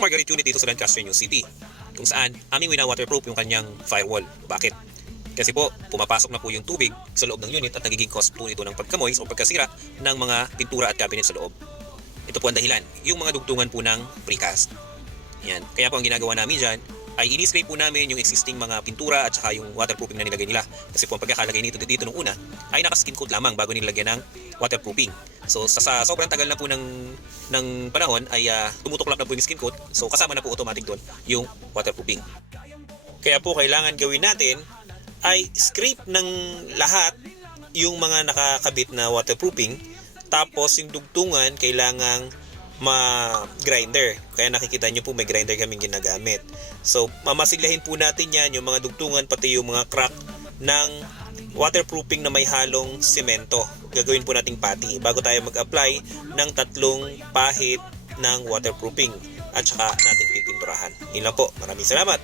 ang Margaret unit dito sa Lancaster, New City, kung saan aming wina-waterproof yung kanyang firewall. Bakit? Kasi po, pumapasok na po yung tubig sa loob ng unit at nagiging cause po nito ng pagkamoys o pagkasira ng mga pintura at cabinet sa loob. Ito po ang dahilan, yung mga dugtungan po ng precast. Yan. Kaya po ang ginagawa namin dyan ay ini-spray po namin yung existing mga pintura at saka yung waterproofing na nilagay nila. Kasi po ang pagkakalagay nito dito nung una ay naka-skin coat lamang bago nilagyan ng waterproofing. So sa sobrang tagal na po ng panahon ay tumutuklap na po yung skin coat. So kasama na po automatic doon yung waterproofing. Kaya po kailangan gawin natin ay scrape ng lahat yung mga nakakabit na waterproofing. Tapos yung dugtungan kailangang ma-grinder. Kaya nakikita nyo po may grinder kaming ginagamit. So mamasilyahin po natin yan, yung mga dugtungan pati yung mga crack ng waterproofing na may halong semento. Gagawin po nating pati bago tayo mag-apply ng 3 pahit ng waterproofing at saka natin pipinturahan. Yun lang po. Maraming salamat.